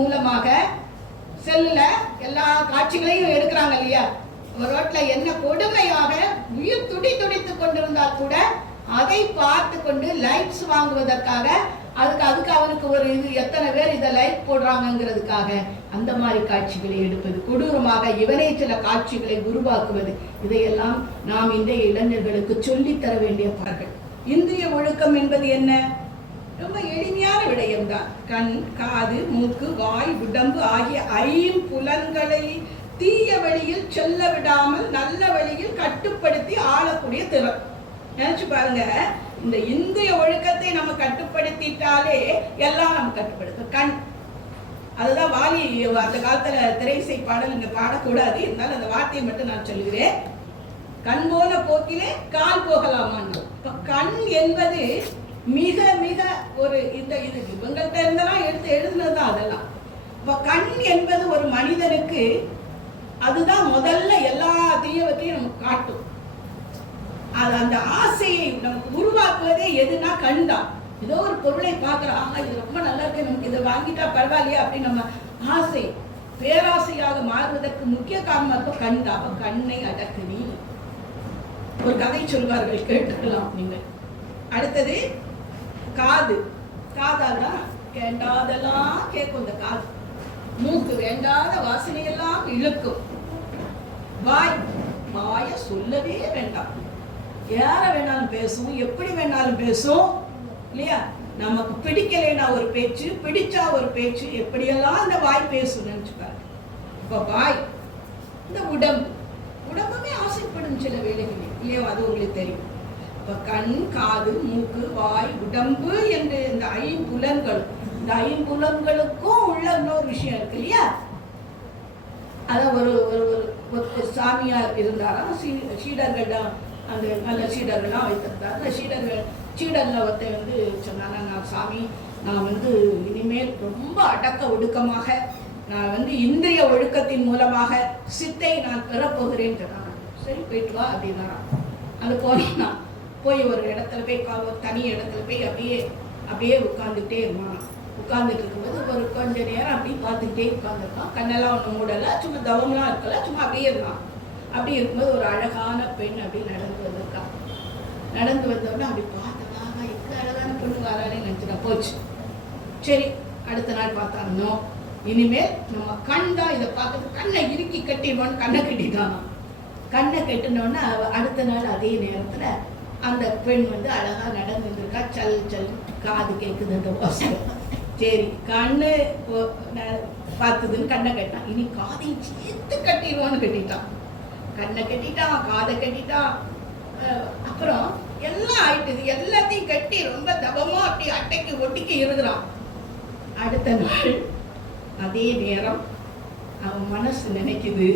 மூலமாக செல்லுல எல்லா காட்சிகளையும் எடுக்கிறாங்க இல்லையா. ரோட்ல என்ன கொடுமையாக உயிர் துடித்துக் கொண்டிருந்தால் கூட அதை பார்த்து கொண்டு லைக்ஸ் வாங்குவதற்காக அதுக்கு அவனுக்கு ஒரு இது எத்தனை பேர் இதை லைக் போடுறாங்கிறதுக்காக அந்த மாதிரி காட்சிகளை எடுப்பது, கொடூரமாக இவனே சில காட்சிகளை உருவாக்குவது, இதையெல்லாம் நாம் இந்த இளைஞர்களுக்கு சொல்லித்தர வேண்டிய பார்கள். இந்திரிய ஒழுக்கம் என்பது என்ன? ரொம்ப எளிமையான விடயம்தான். கண், காது, மூக்கு, வாய், உடம்பு ஆகிய ஐம்புலன்களை தீய வழியில் செல்ல விடாமல் நல்ல வழியில் கட்டுப்படுத்தி ஆளக்கூடிய திறன். நினைச்சு பாருங்க, இந்த இந்திரிய ஒழுக்கத்தை நம்ம கட்டுப்படுத்திட்டாலே எல்லாம் நம்ம கட்டுப்படுத்தும். கண், அதுதான் வாலி அந்த காலத்துல திரைசை பாடல் இங்க பாடக்கூடாது, இருந்தாலும் அந்த வார்த்தையை மட்டும் நான் சொல்லுகிறேன். கண் போன போக்கிலே கால் போகலாமான்னு. கண் என்பது மிக மிக ஒரு இந்த இது இவங்கள்ட்ட இருந்தெல்லாம் எடுத்து எழுதுனதுதான் அதெல்லாம். இப்ப கண் என்பது ஒரு மனிதனுக்கு அதுதான் முதல்ல எல்லா தீயவற்றையும் நமக்கு காட்டும். அது அந்த ஆசையை நமக்கு உருவாக்குவதே எதுனா கண் தான். ஏதோ ஒரு பொருளை பார்க்கிறோம், இது ரொம்ப நல்லா இருக்கு, நமக்கு இதை வாங்கிட்டா பரவாயில்லையா அப்படின்னு நம்ம ஆசை பேராசையாக மாறுவதற்கு முக்கிய காரணமா இருக்கும் கண் தான். கண்ணை அடக்கு நீ. ஒரு கதை சொல்வார்கள், கேட்டுக்கலாம் நீங்கள். அடுத்தது காது. காதாதான் கேண்டாதெல்லாம் கேட்கும் இந்த காது. மூக்கு வேண்டாத வாசனையெல்லாம் இழுக்கும். வாய், வாய சொல்லவே வேண்டாம், யார வேணாலும் பேசும், எப்படி வேணாலும் பேசும் இல்லையா. நமக்கு பிடிக்கலைன்னா ஒரு பேச்சு, பிடிச்சா ஒரு பேச்சு, எப்படியெல்லாம் அந்த வாய் பேசும் நினைச்சுப்பாரு. இப்ப வாய். இந்த உடம்பு, உடம்புமே ஆசைப்படும் சில வேலைகளில் இல்லையோ, அது உங்களுக்கு தெரியும். இப்ப கண், காது, மூக்கு, வாய், உடம்பு என்று இந்த ஐம்புலன்கள், இந்த ஐம்புலன்களுக்கும் உள்ள இன்னொரு விஷயம் இருக்கு இல்லையா. அத ஒரு சாமியார் இருந்தாராம், சீடர்கள் அந்த நல்ல சீடர்கள்லாம் வைத்திருந்தார். அந்த சீடர்ல ஒருத்தர் வந்து சொன்னாங்க, நான் சாமி, நான் வந்து இனிமேல் ரொம்ப அடக்க ஒடுக்கமாக நான் வந்து இந்திரிய ஒழுக்கத்தின் மூலமாக சித்தை நான் பெறப்போகிறேன் சொன்னாங்க. சரி போயிட்டு வா அப்படின்னாராம். அது போனா போய் ஒரு இடத்துல போய் ஒரு தனி இடத்துல போய் அப்படியே உட்கார்ந்துட்டே இருந்தான். உட்கார்ந்துட்டு இருக்கும்போது ஒரு கொஞ்ச நேரம் அப்படி பார்த்துக்கிட்டே உட்கார்ந்துருக்கான். கண்ணெல்லாம் ஒன்றும் மூடல, சும்மா தவம்லாம் இருக்கல, சும்மா அப்படியே இருந்தான். அப்படி இருக்கும்போது ஒரு அழகான பெண் அப்படி நடந்து வந்திருக்கான். நடந்து வந்தோடனே அப்படி பார்த்ததாக இருக்கு அழகான பொண்ணு வரானே நினைச்சுட்டான். போச்சு. சரி, அடுத்த நாள் பார்த்தாங்க, இனிமேல் நம்ம கண் தான் இதை பார்க்கறது, கண்ணை இறுக்கி கட்டிடுவோன்னு கண்ணை கட்டிட்டான். கண்ணை கட்டினோன்னா அடுத்த நாள் அதே நேரத்துல அந்த பெண் வந்து அழகா நடந்து வந்திருக்கா. சல் சல் காது கேட்குது அந்த வாசம். சரி, கண்ணு பார்த்ததுன்னு கண்ணை கட்டினான். இனி காதையும் சேர்த்து கட்டிடுவான்னு கட்டிட்டான். கண்ணை கட்டிட்டான், காதை கட்டிட்டான். அப்புறம் எல்லாம் ஆயிட்டுது, எல்லாத்தையும் கட்டி ரொம்ப தபமா அப்படி அட்டைக்கு ஒட்டிக்கு இருக்கிறான். அடுத்த நாள் அதே நேரம் அவன் மனசு நினைக்குது,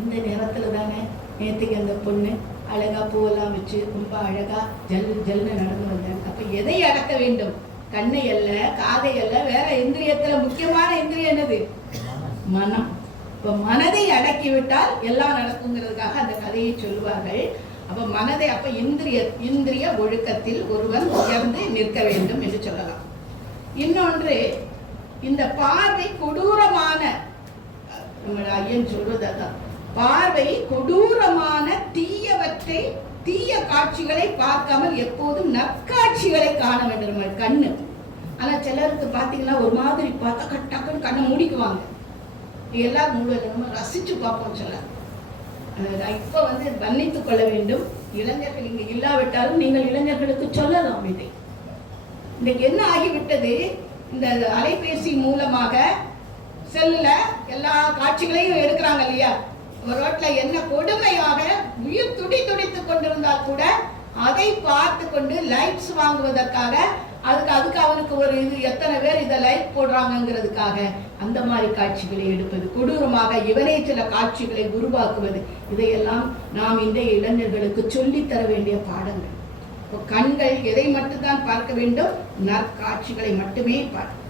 இந்த நேரத்துல தானே நேற்றுக்கு அந்த பொண்ணு அழகா பூவெல்லாம் வச்சு ரொம்ப அழகா ஜல்னு நடந்து வந்தாங்க. அப்ப எதை அடக்க வேண்டும்? கண்ணை அல்ல, காதை அல்ல, வேற இந்திரியத்துல முக்கியமான இந்திரியம் என்னது? மனம். இப்ப மனதை அடக்கி விட்டால் எல்லாம் நடக்குங்கிறதுக்காக அந்த கதையை சொல்லுவார்கள். அப்ப மனதை, அப்ப இந்திரிய ஒழுக்கத்தில் ஒருவன் உயர்ந்து நிற்க வேண்டும் என்று சொல்லலாம். இன்னொன்று, இந்த பார்வை கொடூரமான, நம்ம ஐயன் சொல்வது அதான், பார்வை கொடூரமான தீயவற்றை, தீய காட்சிகளை பார்க்காமல் எப்போதும் நற்காட்சிகளை காண வேண்டும் கண்ணு. ஆனா சிலருக்கு பாத்தீங்கன்னா ஒரு மாதிரி பார்த்தா டக்குன்னு கண்ணை மூடிக்குவாங்க. எல்லாரும் மூடுவதை ரசிச்சு பார்ப்போம் சொல்ல. இப்ப வந்து வர்ணித்துக் கொள்ள வேண்டும். இளைஞர்கள் இங்க இல்லாவிட்டாலும் நீங்கள் இளைஞர்களுக்கு சொல்லலாம். இதை இன்னைக்கு என்ன ஆகிவிட்டது, இந்த அலைபேசி மூலமாக செல்லுல எல்லா காட்சிகளையும் எடுக்கிறாங்க இல்லையா. ரோட்ல என்ன கொடுமையாக உயிர் துடித்துக் கொண்டிருந்தால் கூட அதை பார்த்து கொண்டு லைக்ஸ் வாங்குவதற்காக அதுக்கு அவனுக்கு ஒரு இது எத்தனை பேர் இதை லைக் போடுறாங்கிறதுக்காக அந்த மாதிரி காட்சிகளை எடுப்பது, கொடூரமாக இவனே சில காட்சிகளை உருவாக்குவது, இதையெல்லாம் நாம் இந்த இளைஞர்களுக்கு சொல்லித்தர வேண்டிய பாடங்கள். கண்கள் எதை மட்டும்தான் பார்க்க வேண்டும்? நற்காட்சிகளை மட்டுமே பார்க்க.